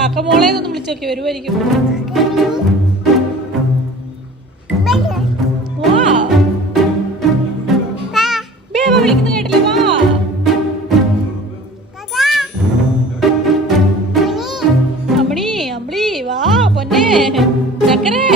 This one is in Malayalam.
കാക്ക മോളെ ഒന്ന് വിളിച്ചോക്കി വരുമായിരിക്കും. വിളിക്കുന്ന കേട്ടില്ലേ? വാ അമ്മണി അമ്മളി വാ പൊന്നെ ചക്കരേ.